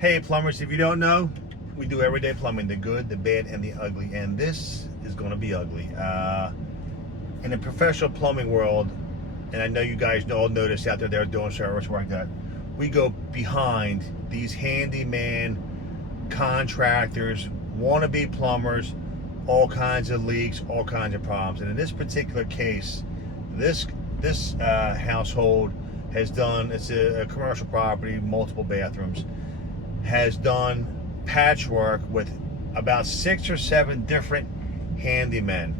Hey plumbers, if you don't know, we do everyday plumbing, the good, the bad, and the ugly. And this is going to be ugly. In the professional plumbing world, and I know you guys all notice out there they're doing service work, that we go behind these handyman contractors, wannabe plumbers, all kinds of leaks, all kinds of problems. And in this particular case, this household has done, it's a commercial property, multiple bathrooms, has done patchwork with about 6 or 7 different handymen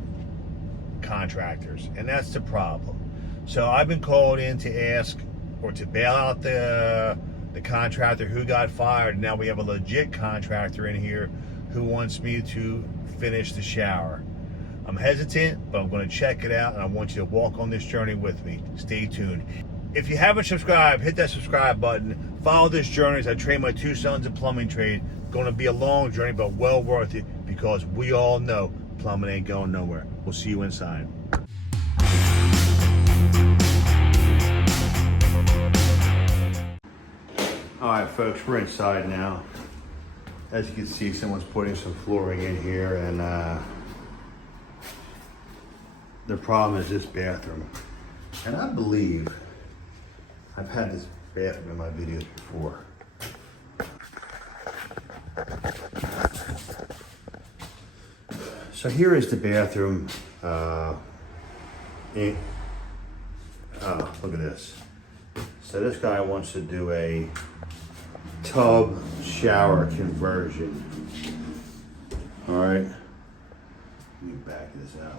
contractors, and that's the problem. So I've been called in to ask or to bail out the contractor who got fired. Now we have a legit contractor in here who wants me to finish the shower. I'm hesitant, but I'm going to check it out, and I want you to walk on this journey with me. Stay tuned. If you haven't subscribed, hit that subscribe button. Follow this journey as I train my 2 sons in plumbing trade. Going to be a long journey, but well worth it, because we all know plumbing ain't going nowhere. We'll see you inside. All right, folks, we're inside now. As you can see, someone's putting some flooring in here, and the problem is this bathroom. And I believe I've had this bathroom in my videos before. So here is the bathroom. Look at this. So this guy wants to do a tub shower conversion. All right. Let me back this out.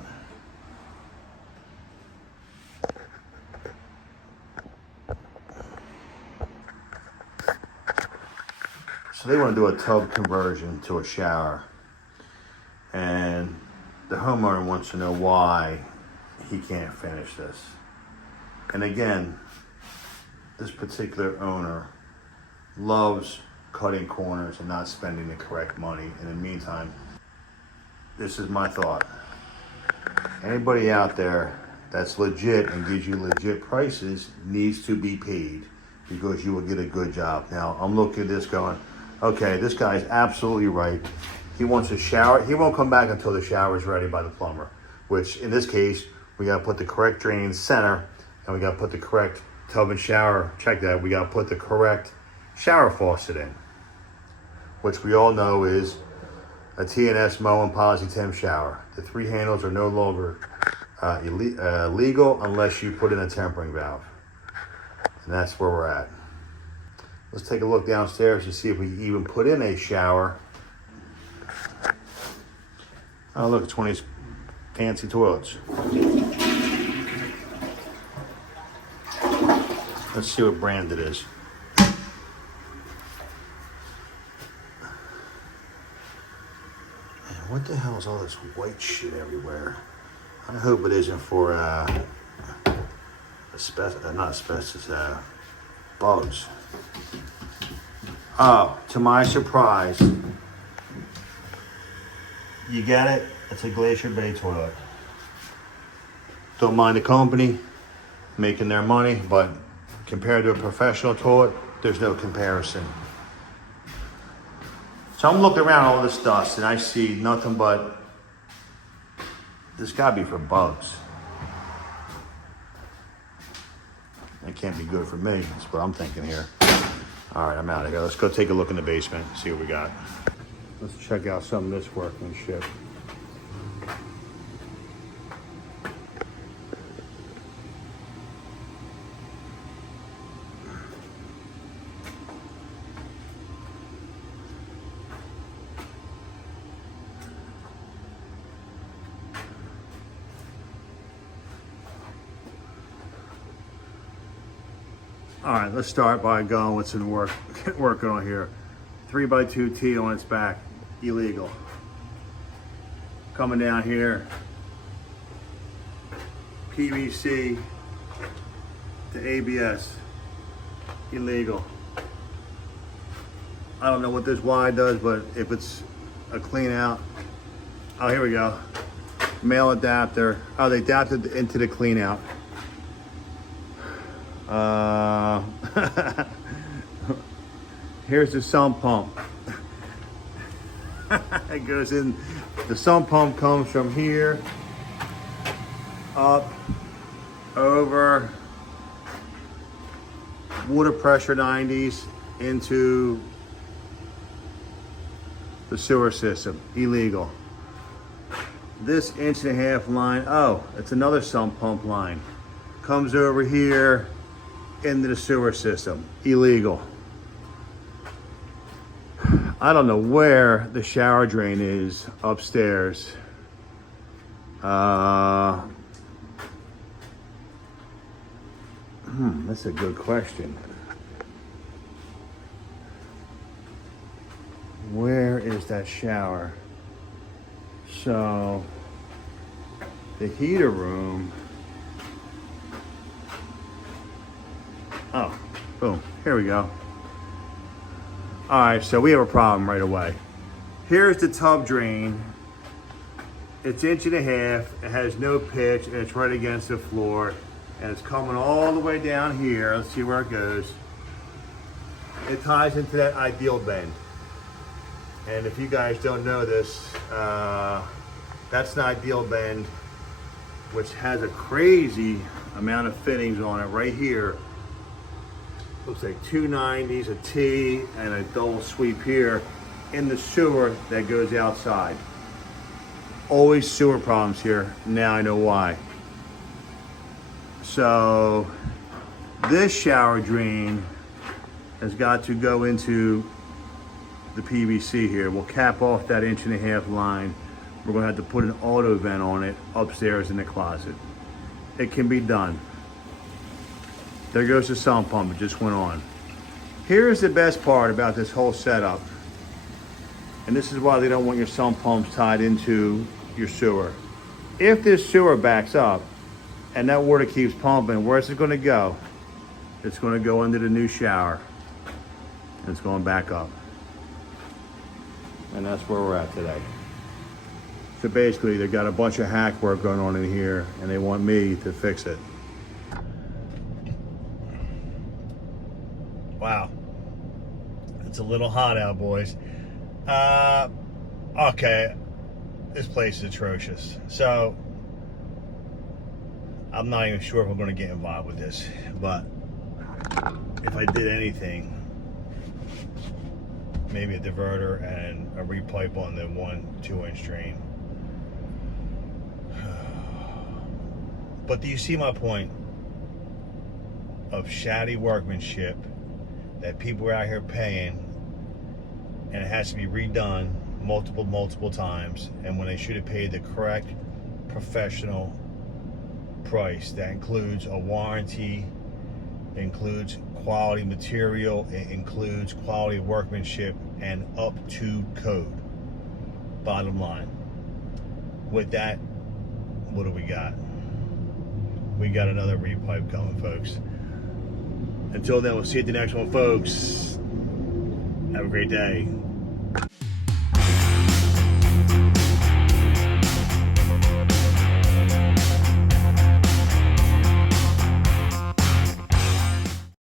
So they want to do a tub conversion to a shower, and the homeowner wants to know why he can't finish this. And again, this particular owner loves cutting corners and not spending the correct money. In the meantime, this is my thought. Anybody out there that's legit and gives you legit prices needs to be paid, because you will get a good job. Now, I'm looking at this going, okay, this guy is absolutely right. He wants a shower. He won't come back until the shower is ready by the plumber, which in this case, we got to put the correct drain center, and we got to put the correct tub and shower. Check that. We got to put the correct shower faucet in, which we all know is a T&S Moen Policy 10 shower. The 3 handles are no longer legal unless you put in a tempering valve. And that's where we're at. Let's take a look downstairs to see if we even put in a shower. Oh, look, it's one of these fancy toilets. Let's see what brand it is. And what the hell is all this white shit everywhere? I hope it isn't for bugs. Oh, to my surprise, you get it? It's a Glacier Bay toilet. Don't mind the company making their money, but compared to a professional toilet, there's no comparison. So I'm looking around all this dust and I see nothing but, this gotta be for bugs. It can't be good for me. That's what I'm thinking here. All right, I'm out of here. Let's go take a look in the basement, see what we got. Let's check out some of this workmanship. All right, let's start by going what's in working on here. 3x2 T on its back, illegal. Coming down here, PVC to ABS, illegal. I don't know what this Y does, but if it's a clean out, oh, here we go. Male adapter. Oh, they adapted into the clean out. Here's the sump pump. It goes in, the sump pump comes from here, up, over, water pressure 90s into the sewer system. Illegal. This 1.5 inch line, oh, it's another sump pump line. Comes over here into the sewer system. Illegal. I don't know where the shower drain is upstairs. That's a good question. Where is that shower? So, the heater room. Oh, boom, here we go. All right, so we have a problem right away. Here's the tub drain. It's 1.5 inches, it has no pitch, and it's right against the floor. And it's coming all the way down here. Let's see where it goes. It ties into that ideal bend. And if you guys don't know this, that's an ideal bend, which has a crazy amount of fittings on it right here. Looks like 2 90s, a T, and a double sweep here in the sewer that goes outside. Always sewer problems here. Now I know why. So this shower drain has got to go into the PVC here. We'll cap off that 1.5 inch line. We're gonna have to put an auto vent on it upstairs in the closet. It can be done. There goes the sump pump, it just went on. Here's the best part about this whole setup. And this is why they don't want your sump pumps tied into your sewer. If this sewer backs up and that water keeps pumping, where's it gonna go? It's gonna go into the new shower. And it's going back up. And that's where we're at today. So basically, they got a bunch of hack work going on in here and they want me to fix it. Wow, it's a little hot out, boys. Okay, this place is atrocious. So, I'm not even sure if I'm gonna get involved with this, but if I did anything, maybe a diverter and a repipe on the 1-2 inch drain. But do you see my point of shoddy workmanship that people are out here paying, and it has to be redone multiple times, and when they should have paid the correct professional price that includes a warranty, includes quality material, it includes quality workmanship, and up to code. Bottom line. With that, what do we got? We got another repipe coming, folks. Until then, we'll see you at the next one, folks. Have a great day.